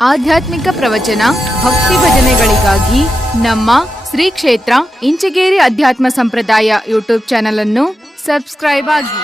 ಆಧ್ಯಾತ್ಮಿಕ ಪ್ರವಚನ ಭಕ್ತಿ ಭಜನೆಗಳಿಗಾಗಿ ನಮ್ಮ ಶ್ರೀ ಕ್ಷೇತ್ರ ಇಂಚಗೇರಿ ಅಧ್ಯಾತ್ಮ ಸಂಪ್ರದಾಯ ಯೂಟ್ಯೂಬ್ ಚಾನೆಲ್ ಅನ್ನು ಸಬ್ಸ್ಕ್ರೈಬ್ ಆಗಿ.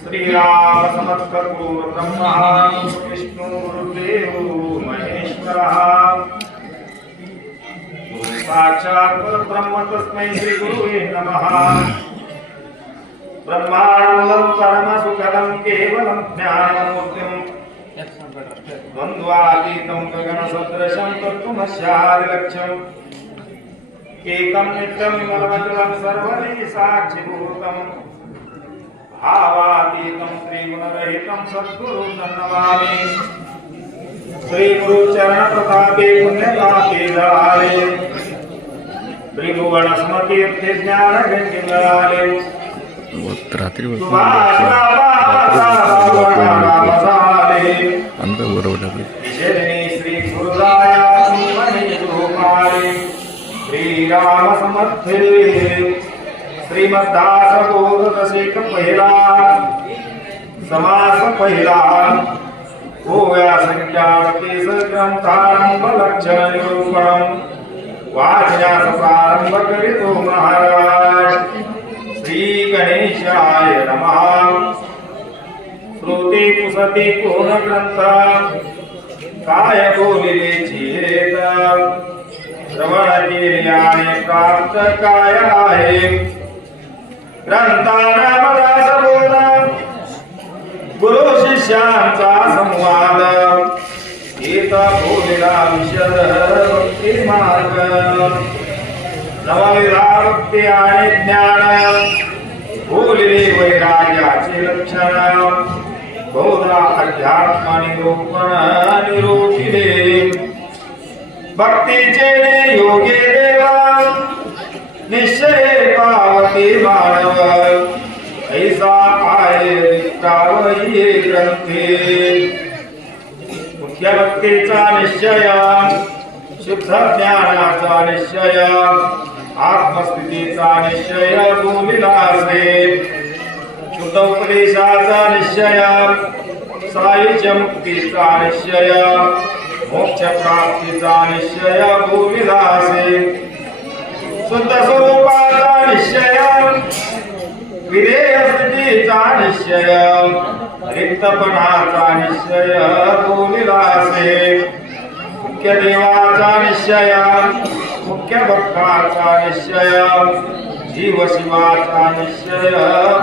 श्रीराम समर्थ गुरु ब्रह्मा विष्णु गुरुदेव महेश्वरः साक्षात् परब्रह्म तस्मै श्री गुरुवे नमः। ब्रह्मानन्दं परमसुखदं केवलं ज्ञानमूर्तिं द्वन्द्वातीतं गगनसदृशं तत्त्वमस्यादिलक्ष्यम् एकं नित्यं निर्मलं सर्वदि साक्षिभूतम् भावातीतं श्रीगुणरहितं सद्गुरु नमामि। श्री गुरु चरण प्रतापे पुण्यकाके दयाले त्रिभुवन स्मृति ज्ञान गंगाले श्री गुरुराया श्रीराम समर्थे श्रीमद्दास बोधदशेक पहिला समास पहिला होया संख्यावती ग्रंथारंभ लक्षण निरूपणम वाचनास प्रारंभ करितो महाराज। श्री गणेशाय नमः। श्रुती पुसती पूर्ण ग्रंथ काय बोलिले चेत श्रवण केल्याने प्राप्त काय आहे। ग्रंथानामदास बोध गुरु शिष्यांचा संवाद गीता बोलिला विशद भक्ती मार्ग नवविधा भक्ती आणि ज्ञान बोलिले वैराग्याचे लक्षण बहुधा अध्यात्म निरूपण निरूपिले भक्तीचे योगी देवा निश्चय पावती मानव ऐसा आहे निष्ठावये ग्रंथी। मुख्य भक्तीचा निश्चय शुद्ध ज्ञानाचा निश्चय आत्मस्थितीचा निश्चय बोलिला असे शुद्धोपदेशाचा निश्चय साईच्या मुक्तीचा निश्चय मोक्ष प्राप्तीचा निश्चय बोलिला असे शुद्ध स्वरूपाचा निश्चय विधेय स्थितीचा निश्चय रिक्तपणाचा निश्चय बोलिला असे मुख्य देवाचा निश्चय मुख्य भक्ताचा निश्चय जीव शिवाचा निश्चय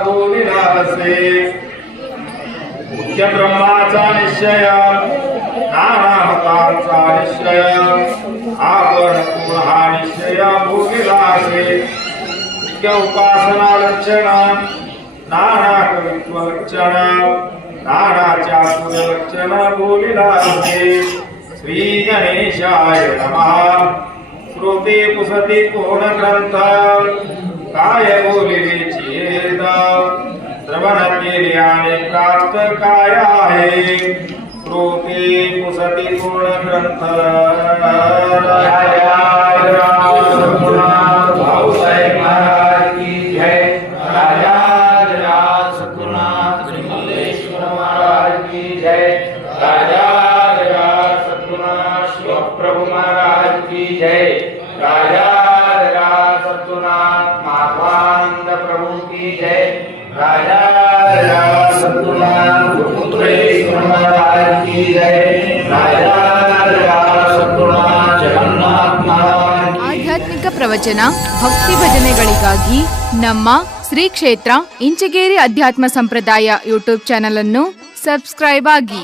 बोलिला असे मुख्य ब्रह्माचा निश्चय नाना मतांचा निश्चय आपण हा निश्चय बोलिला असे मुख्य उपासना लक्षण नाना कवित्व लक्षण नाना चातुर्य लक्षण बोलिला असे श्री गणेशाय नमः श्रोते पुसती कोण ग्रंथ काय बोलिले चेत श्रवण केल्याने प्राप्त काय आहे श्रोते पुसती कोण ग्रंथ भाऊसाहेब महाराज की जय राजा सद्गुरुनाथ त्रिमल्लेश्वर महाराज की जय राजा प्रभु महाराज की जय राजा सद्गुरुनाथ माधवानंद प्रभु की जय राजा सद्गुरुनाथ पुत्रेश्वर महाराज की जय राजा सद्गुरुनाथ जगन्नाथ महाराज ಆಧ್ಯಾತ್ಮಿಕ ಪ್ರವಚನ ಭಕ್ತಿ ಭಜನೆಗಳಿಗಾಗಿ ನಮ್ಮ ಶ್ರೀ ಕ್ಷೇತ್ರ ಇಂಚಗೇರಿ ಅಧ್ಯಾತ್ಮ ಸಂಪ್ರದಾಯ ಯೂಟ್ಯೂಬ್ ಚಾನಲ್ ಅನ್ನು ಸಬ್ಸ್ಕ್ರೈಬ್ ಆಗಿ.